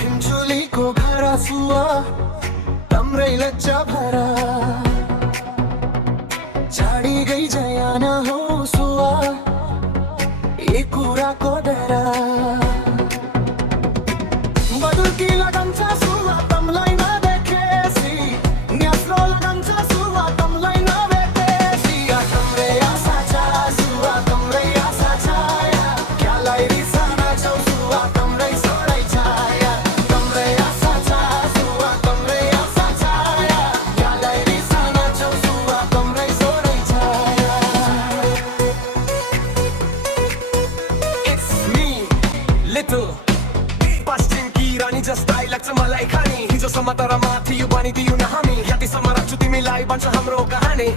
हिमजुलीको घरा सुवा तम्रै लज्जा भरा चाडी गई जयान हो सुवा एक कुराको डरा बदुल्की लगन्छ सुवा तमलाई नदेखेसी न्यास्रो लगन्छ सुवा तमलाई नभेटेसी तम्रै आशा छ सुवा तम्रै आशा छाया क्यालाई रिसाना छौ सुवा तम्रै सोरै छाया तम्रै आशा छ सुवा तम्रै आशा छाया क्यालाई रिसाना छौ सुवा तम्रै सोरै छाया It's me, little पश्चिमकी रानी जस्तै लाग्छ मलाई खानी हिजोसम्म तर माथि यो बनिदियो न हामी यतिसम्म राख्छु तिमीलाई भन्छ हाम्रो कहानी